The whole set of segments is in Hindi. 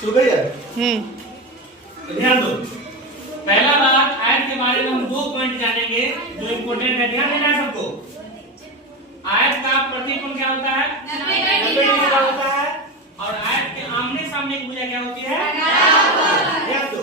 चल गई है। तो ध्यान दो, पहला बात आयत के बारे में हम 2 पॉइंट जानेंगे जो इम्पोर्टेंट है, ध्यान देना है सबको। आयत का प्रतिकोण क्या होता है? 90 डिग्री का होता है। और आयत के आमने सामने की भुजा क्या होती है? ध्यान दो,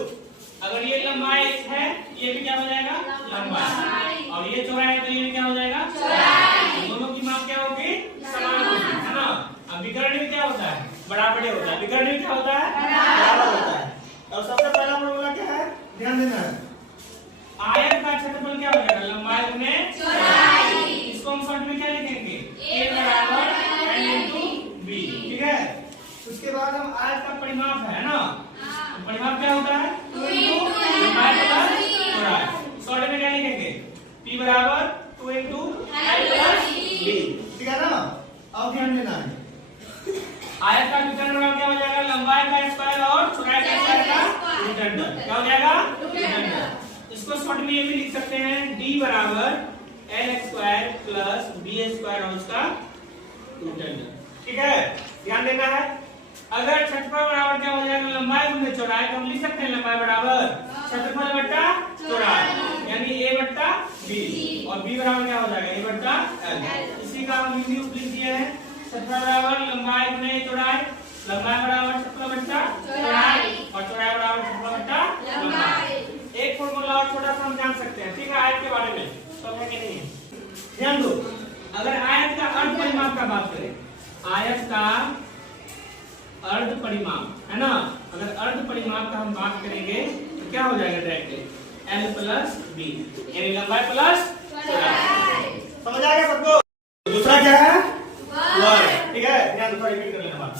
अगर ये लंबाई है ये भी क्या हो जाएगा? लंबाई। और ये चौड़ाई है तो ये भी क्या हो जाएगा? चौड़ाई। दोनों की माप क्या होगी? समान होगी, है ना। अब विकर्ण भी क्या होता है? बराबर होता है। विकर्ण भी क्या होता है? बराबर होता है। और सबसे पहला फॉर्मूला क्या है? ध्यान देना है, आयत का क्षेत्रफल क्या हो जाएगा? लंबाई गुने चौड़ाई। इसको हम शॉर्ट में क्या लिखेंगे? a बराबर n into b, ठीक है। उसके बाद हम आयत का परिमाप है ना, परिमाप क्या होता है? 2 into लंबाई प्लस चौड़ाई। शॉर्ट में क्या लिखेंगे? p बराबर 2 into l प्लस b, ठीक है ना। अब ध्यान देना है, आयत का विकर्ण क्या हो जाएगा? लंबाई का स्क्वायर और चौड़ाई का स्क्वायर का रूट क्या हो जाएगा? इसको शॉर्ट में ये भी लिख सकते हैं, d बराबर l square plus b square और उसका रूट, ठीक है। ध्यान देना है, अगर क्षेत्रफल बराबर क्या हो जाएगा? लंबाई गुने चौड़ाई, तो हम लिख सकते हैं लंबाई बराबर क्षेत्रफल बट्टा चौड़ाई, यानी a बट्टा b। और b बराबर क्या हो जाएगा? a बट्टा l। इसी का हम हिंदी रूप लिख दिए हैं, क्षेत्रफल बराबर लंबाई गुने चौड़ाई, लंबाई बराबर क्षेत्रफल बट्टा चौड़ाई और चौड़ाई बराबर क्षेत्रफल बट्टा लंबाई। एक फॉर्मूला और छोटा सा हम जान सकते हैं, ठीक है, आयत के बारे में, सब है कि नहीं है? ध्यान दो, अगर आयत का अर्ध परिमाप का बात करें, आयत का अर्ध परिमाप है ना, अगर अर्ध परिमाप का हम बात करेंगे तो क्या हो जाएगा? डायरेक्टली l प्लस b, यानी लंबाई प्लस चौड़ाई। समझ आ गया सबको? दूसरा क्या है? वर्ग, ठीक है। ध्यान दो, रिपीट कर लेना बात।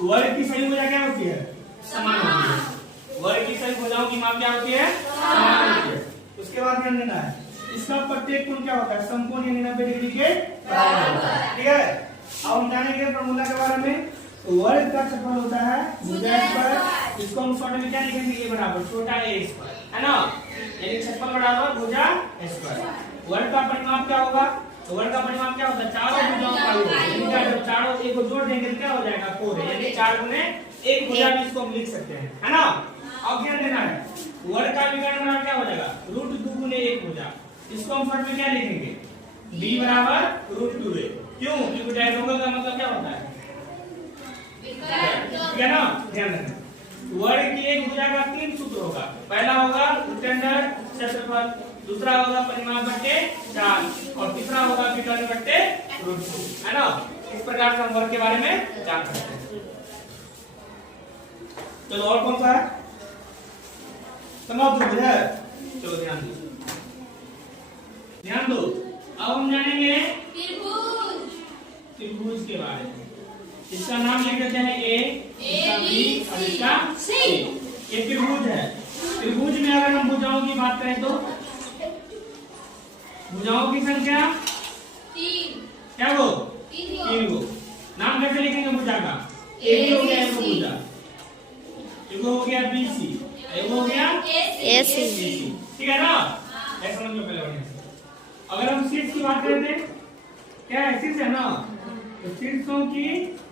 वर्ग की सही भुजा क्या होती है? समान होती है। वर्ग की सही भुजाओं की माप क्या होती है? समान होती है। उसके बाद ध्यान देना है, इसका प्रत्येक कोण क्या होता है? समकोण, यानी 90 डिग्री के बराबर, ठीक है। अब हम जानेंगे फॉर्मूला के बारे में। तो वर्ग का क्षेत्रफल होता है भुजा स्क्वायर, इसको हम शॉर्ट में क्या लिखेंगे? a बराबर छोटा a स्क्वायर, है ना, यानी क्षेत्रफल बराबर भुजा स्क्वायर। वर्ग का परिमाप क्या होगा? तो वर्ग का परिमाप क्या होता है? चारों भुजाओं का योग, यानी क्या, जब चारों एक को जोड़ देंगे तो क्या हो जाएगा? 4, यानी 4 गुने 1 भुजा भी इसको हम लिख सकते हैं, है ना। अब ध्यान देना है, वर्ग का विकर्ण क्या हो जाएगा? √2 गुने 1 भुजा, इसको हम शॉर्ट में क्या लिखेंगे? b बराबर √2a। क्यों? क्योंकि डायगोनल का मतलब क्या होता है? ठीक है ना। ध्यान रखना, वर्ग की एक भुजा का 3 सूत्र होगा। पहला होगा रूटेंडर क्षेत्रफल, दूसरा होगा परिमाप बट्टे 4 और तीसरा होगा विकर्ण बट्टे √2, है ना। इस प्रकार से हम वर्ग के बारे में जान सकते हैं। चलो और कौन सा है? समोच्च भुजा, चलो ध्यान दो, ध्यान दो। अब हम जानेंगे त्रिभुज के बारे में। इसका नाम लिख देते हैं a, इसका b और इसका c। ये त्रिभुज है। त्रिभुज में अगर हम भुजाओं की बात करें तो भुजाओं की संख्या 3, क्या हो? 3 गो। नाम कैसे लिखेंगे भुजा का? a b हो गया एक भुजा, एक हो गया bc, एक हो गया ac, ठीक है ना। ऐसा समझ लो पहले बढ़िया से। अगर हम शीर्ष की बात करें तो क्या है? शीर्ष है ना, तो शीर्षों की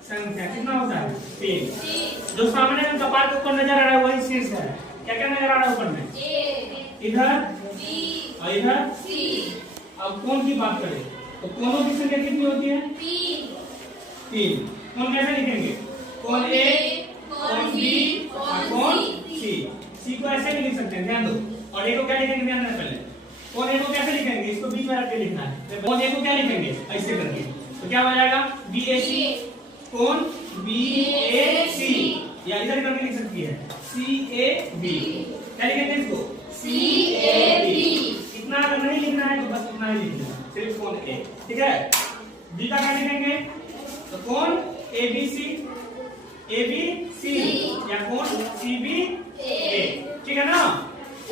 संख्या कितना होता है? 3। जो सामने में कपाल के ऊपर नजर आ रहा है वही शीर्ष है। क्या क्या नजर आ रहा है ऊपर में? इधर b और इधर c। अब कोण की बात करें तो कोणों की संख्या कितनी होती है? 3। कोण कैसे लिखेंगे? कोण a, कोण b और कोण c। c को ऐसे भी लिख सकते हैं, ध्यान दो। और a को क्या लिखेंगे? ध्यान देना पहले, कोण a को कैसे लिखेंगे? इसको बीच में रख के लिखना है। कोण a को क्या लिखेंगे? ऐसे करके, तो क्या हो जाएगा? BAC। कोण BAC, या इधर करके लिख सकती है CAB। क्या लिखेंगे इसको? CAB। इतना अगर नहीं लिखना है तो बस इतना ही लिख देना, सिर्फ कोण A, ठीक है। B का क्या लिखेंगे? तो कोण ABC, ABC या कोण CBA, ठीक है ना।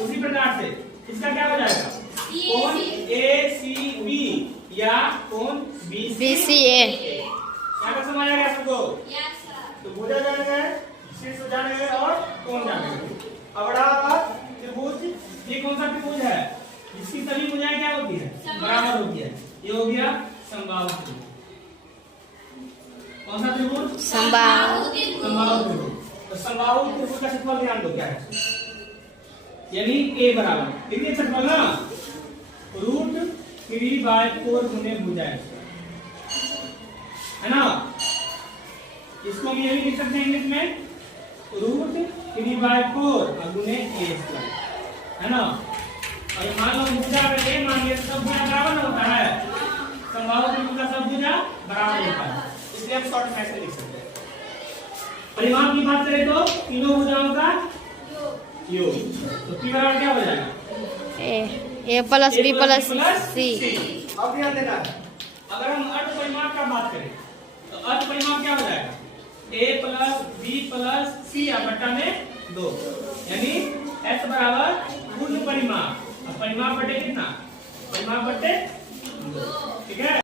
उसी प्रकार से इसका क्या हो जाएगा? कोण ACB या कोण BCA। क्या कर समझ आ गया सबको? तो भुजा जान गए, शीर्ष जान गए और कोण जान गए। अब रहा त्रिभुज। ये कौन सा त्रिभुज है? इसकी सभी भुजाएं क्या होती है? बराबर होती है। ये हो गया समबाहु त्रिभुज। कौन सा त्रिभुज? समबाहु समबाहु त्रिभुज। तो समबाहु त्रिभुज का क्षेत्रफल ध्यान दो क्या है, यानी a बराबर कितनी क्षेत्रफल ना √3/4 गुने भुजा है ना। इसको हम ये भी लिख सकते हैं इंग्लिश में √3/4 गुने a² है ना। और मान लो भुजा अगर a मान लिया तो सब भुजा बराबर ना होता है, समबाहु त्रिभुज का सब भुजा बराबर होता है, इसलिए हम शॉर्ट में ऐसे लिख सकते हैं। परिमाप की बात करें तो तीनों भुजाओं का योग, तो p बराबर क्या हो जाएगा, a plus b plus c। अब ध्यान देना है, अगर हम अर्ध परिमाप का बात करें तो अर्ध परिमाप क्या हो जाएगा, a plus b plus c बट्टा में 2, यानी s बराबर पूर्ण परिमाप, अब परिमाप बटे कितना, परिमाप बटे 2, ठीक है।